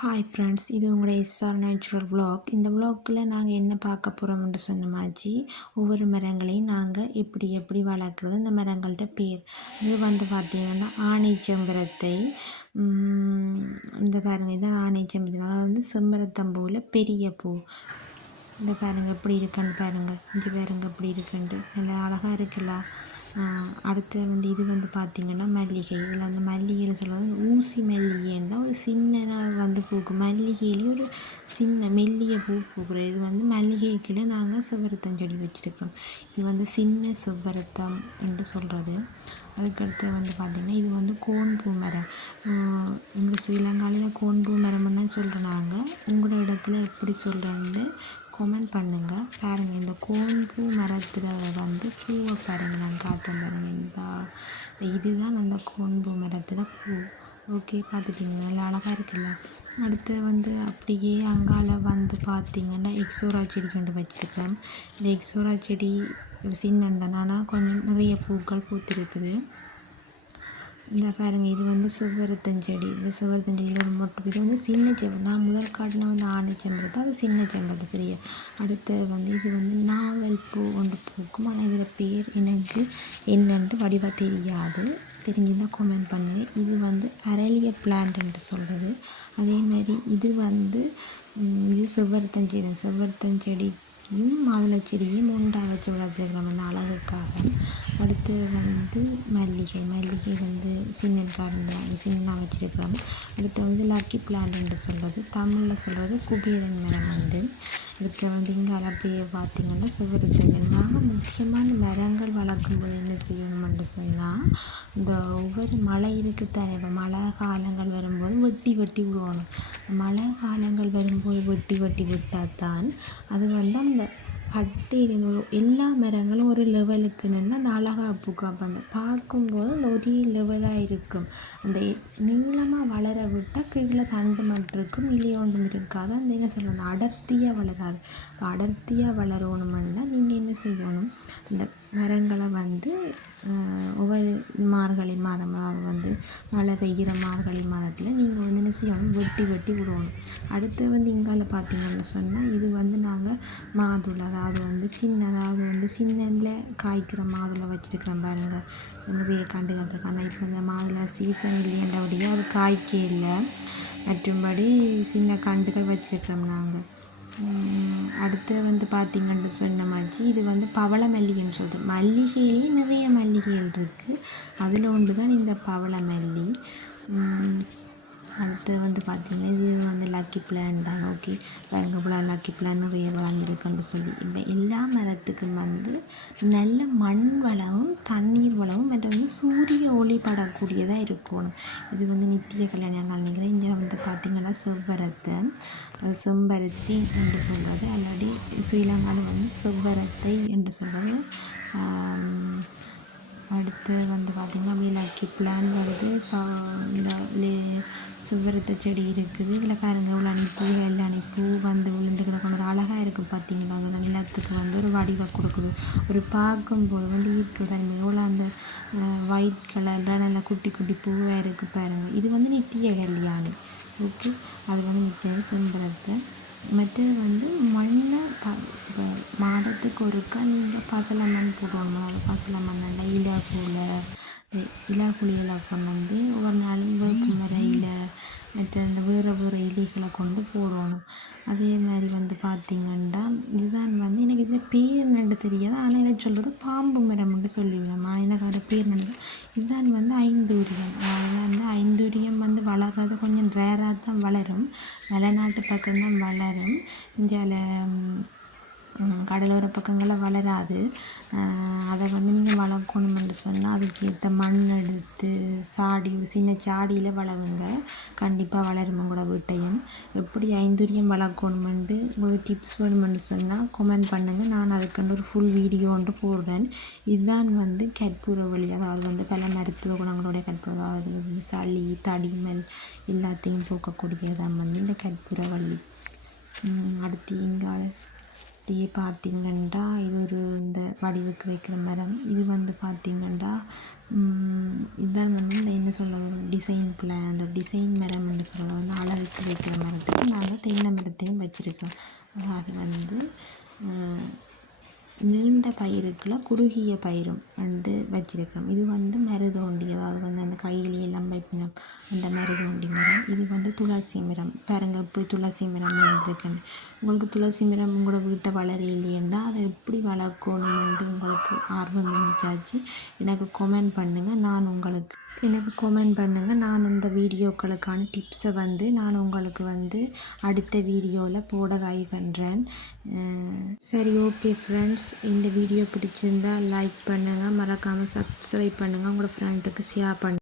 Hi friends, இது உங்களுடைய SR natural vlog. இந்த விலாக்கில் நாங்கள் என்ன பார்க்க போகிறோம்னு சொன்ன மாதிரி ஒவ்வொரு மரங்களையும் நாங்கள் எப்படி எப்படி வளர்க்குறது, இந்த மரங்கள்கிட்ட பேர். இது வந்து பார்த்திங்கன்னா ஆணை செம்பரத்தை. இந்த பாருங்கள், இதுதான் ஆணை செம்பரத்தை. அதாவது வந்து செம்பரத்தம்பூவில் பெரிய பூ. இந்த பாருங்கள் எப்படி இருக்குன்னு பாருங்கள், இங்கே பாருங்கள் எப்படி இருக்குன்ட்டு நல்லா அழகாக இருக்குல்ல. அடுத்து வந்து இது வந்து பார்த்திங்கன்னா மல்லிகை. இதில் வந்து மல்லிகையில் சொல்கிறது ஊசி மல்லிகைன்னா ஒரு சின்னதாக வந்து பூக்கும். மல்லிகையிலே ஒரு சின்ன மெல்லிய பூ பூக்குறது. இது வந்து மல்லிகைக்குள்ளே நாங்கள் செவ்வரத்தம் செடி வச்சுருக்கோம். இது வந்து சின்ன செவ்வரத்தம் என்று சொல்கிறது. அதுக்கடுத்து வந்து பார்த்திங்கன்னா இது வந்து கோன்பூ மரம். எங்கள் ஸ்ரீலங்காவில் கோன்பூ மரம்னு சொல்கிறோம் நாங்கள். உங்களோட இடத்துல எப்படி சொல்கிறேன்னு கமெண்ட் பண்ணுங்கள். பாருங்கள், இந்த கோன்பூ மரத்தில் வந்து பூவை பாருங்கள், நான் காட்டுறேன் பாருங்கள். இதுதான் அந்த கோன்பூ மரத்தில் பூ. ஓகே, பார்த்துட்டிங்க, நல்லா அழகாக இருக்குல்ல. அடுத்து வந்து அப்படியே அங்கால வந்து பார்த்திங்கன்னா எக்ஸோரா செடி கொண்டு வச்சுருக்கேன். இந்த எக்ஸோரா செடி சின்னந்தான், ஆனால் கொஞ்சம் நிறைய பூக்கள் பூத்திருக்குது. இந்த பாருங்கள், இது வந்து செவ்வரத்தஞ்செடி. இந்த செவ்வரத்தஞ்செடியில் ஒரு மொட்டு. இது வந்து சின்ன செம்பரம். நான் முதல் காட்டின வந்து ஆணை செம்பரத்தை, அது சின்ன செம்பரத்தை. சரியா. அடுத்து வந்து இது வந்து நாவல் பூ ஒன்று பூக்கும். ஆனால் இதில் பேர் எனக்கு என்னென்று வடிவாக தெரியாது. தெரிஞ்சுதான் கமெண்ட் பண்ணுங்கள். இது வந்து அரளிய பிளான்ட்ன்ட்டு சொல்கிறது. அதேமாதிரி இது வந்து இது செவ்வரத்தஞ்செடி. செவ்வரத்தஞ்செடியும் மாதுளை செடியும் உண்டாக வச்சு வளர்த்துக்கிறோம் அழகுக்காக. அடுத்து வந்து மல்லிகை வந்து சின்ன கார்டன் தான், சின்ன வச்சுருக்கிறோம். அடுத்து வந்து லக்கி பிளான்ட்ன்ட்டு சொல்கிறது. தமிழில் சொல்கிறது குபேரன் மரம் வந்து. அடுத்து வந்து இங்கே அப்படியே பார்த்திங்கன்னா செவ்வரத்தஞ்செடி. நாங்கள் முக்கியமான மரங்கள் வளர்க்கும்போது என்ன செய்யணும்னு சொன்னால், இந்த ஒவ்வொரு மழை இருக்குத்தானே, இப்போ மழை காலங்கள் வரும்போது வெட்டி விடணும். மழை காலங்கள் வரும்போது வெட்டி விட்டால் தான் அது வந்து அந்த கட்டியில் எல்லா மரங்களும் ஒரு லெவலுக்கு நின்று அந்த அழகாக பூக்கும். அப்போ அந்த பார்க்கும்போது அந்த ஒரே லெவலாக இருக்கும். அந்த நீளமாக வளர விட்டால் கீழே தண்டு மட்டும் இருக்கும், இலையொன்றும் இருக்காது. அந்த என்ன சொல்கிறது, அடர்த்தியாக வளராது. இப்போ அடர்த்தியாக வளரணுமென்னா நீங்கள் என்ன செய்யணும், இந்த மரங்களை வந்து ஒவ்வொரு மார்கழி மாதம், அதாவது வந்து மழை பெய்கிற மார்கழி மாதத்தில் நீங்கள் வந்து என்ன செய்யணும், வெட்டி விடணும். அடுத்து வந்து இங்கால பார்த்தீங்கன்னு சொன்னால் இது வந்து நாங்கள் மாதுளை, அதாவது வந்து சின்னதில் காய்க்கிற மாதுளை வச்சுருக்கிறோம் பாருங்கள். நிறைய கண்டுகள் இருக்கு. ஆனால் இப்போ இந்த மாதுளை சீசன் இல்லைன்றபடியே அது காய்க்க இல்லை. மற்றும்படி சின்ன கண்டுகள் வச்சுருக்கிறோம் நாங்கள். அடுத்து வந்து பார்த்திங்கன்னு சொன்ன மாதிரி இது வந்து பவள மல்லிகைன்னு சொல்கிறது. மல்லிகையிலேயே நிறைய மல்லிகைகள் இருக்குது. அதில் ஒன்று தான் இந்த பவள மல்லி. அடுத்து வந்து பார்த்திங்கன்னா இது வந்து லக்கி பிளான் தான். ஓகே, பாருங்க, லக்கி பிளான் நிறைய வளர்ந்துருக்குன்னு சொல்லி. இப்போ எல்லா மரத்துக்கும் வந்து நல்ல மண் வளமும் தண்ணீர் வளமும் மற்ற வந்து சூரிய ஒளி படக்கூடியதாக இருக்கணும். இது வந்து நித்திய கல்யாணங்கள். இங்கே வந்து பார்த்திங்கன்னா செம்பருத்தி என்று சொல்கிறது. அல்லாடி ஸ்ரீலங்காவில் வந்து செவ்வரத்தை என்று சொல்கிறது. அடுத்து வந்து பார்த்திங்கன்னா அப்படியே லக்கி பிளான் வருது. இந்த செவ்வரத்தை செடி இருக்குது. இதில் பாருங்கள், இவ்வளோ அனுப்பூ எல்லாம் அனுப்பூ வந்து விழுந்து கிடக்கணும். ஒரு அழகாக இருக்குது பார்த்திங்கன்னா. அதோட நிலத்துக்கு வந்து ஒரு வடிவை கொடுக்குது. ஒரு பார்க்கும்போது வந்து ஈர்க்கு தன்மை. இவ்வளோ அந்த ஒயிட் கலரில் நல்லா குட்டி குட்டி பூவாக இருக்குது பாருங்கள். இது வந்து நித்திய கல்யாணி. ஓகே, அது வந்து நித்திய செம்பரத்தை. மற்றது வந்து மண்ணை மாதத்துக்கு ஒருக்கா நீங்கள் பசலை மண் போடணும். அது பசலை மண்ணெல்லாம் இலைப்புலிகளை கொண்டு வந்து ஒவ்வொரு நாளும் வேப்பு மர இலை மற்ற இந்த வேறு இலைகளை கொண்டு போடணும். அதே மாதிரி வந்து பார்த்திங்கன்னா இதுதான் வந்து எனக்கு இந்த பேர் நண்டு தெரியாது. ஆனால் இதை சொல்கிறது பாம்பு மரம்னு சொல்லிவிடலாம். ஆனால் எனக்கு அதில் பேர் நண்டு. இதுதான் வந்து ஐந்தூரியம். அதாவது வந்து ஐந்தூரியம் வந்து வளர்கிறது கொஞ்சம் ரேராக தான் வளரும். மலைநாட்டு பக்கம்தான் வளரும். இந்தியாவில் கடலோர பக்கங்களில் வளராது. அதை வந்து நீங்கள் வளர்க்கணுமென்று சொன்னால் அதுக்கு ஏற்ற மண் எடுத்து ஒரு சின்ன சாடியில் வளருங்க. கண்டிப்பாக வளரும் உங்களோட வீட்டையும். எப்படி ஐந்தூரியம் வளர்க்கணுமென்று உங்களுக்கு டிப்ஸ் வேணுமென்று சொன்னால் கமெண்ட் பண்ணுங்கள். நான் அதுக்கு ஒரு ஃபுல் வீடியோ ஒன்று போடுறேன். இதுதான் வந்து கற்பூரவள்ளி. அதாவது வந்து பல மருத்துவ குணங்களுடைய கற்பூரம், அதாவது சளி தடிமல் எல்லாத்தையும் போக்கக்கூடியதான் வந்து இந்த கற்பூரவள்ளி. அடுத்து இங்கால அப்படியே பார்த்தீங்கன்னா இது ஒரு இந்த வடிவுக்கு வைக்கிற மரம். இது வந்து பார்த்தீங்கன்னா இதுதான் வந்து இந்த என்ன சொல்கிறது டிசைன் பிளான் அந்த டிசைன் மரம் என்று சொல்கிறது வந்து அழகுக்கு வைக்கிற மரத்துக்கு நாங்கள் தென்னை மரத்தையும் வச்சுருக்கோம். அது வந்து நீண்ட பயிருக்குள்ள குறுகிய பயிரும் வந்து வச்சிருக்கோம். இது வந்து மருதோண்டி, அதாவது வந்து அந்த கையிலே எல்லாம் வைப்பினோம் அந்த மருதோண்டி மரம். இது வந்து துளசி மரம். பாருங்க இப்படி துளசி மரம் வளர்ந்துருக்குன்னு. உங்களுக்கு துளசி மரம் உங்களோட வீட்டை வளர இல்லையேண்டா அதை எப்படி வளர்க்கணும்னு உங்களுக்கு ஆர்வம் இருந்துச்சாச்சு எனக்கு கமெண்ட் பண்ணுங்கள். நான் இந்த வீடியோக்களுக்கான டிப்ஸை வந்து நான் உங்களுக்கு வந்து அடுத்த வீடியோவில் போட ட்ரை பண்ணுறேன். சரி, ஓகே ஃப்ரெண்ட்ஸ், இந்த வீடியோ பிடிச்சிருந்தால் லைக் பண்ணுங்கள், மறக்காமல் சப்ஸ்கிரைப் பண்ணுங்கள், உங்களோட ஃப்ரெண்டுக்கு ஷேர் பண்ணுங்கள்.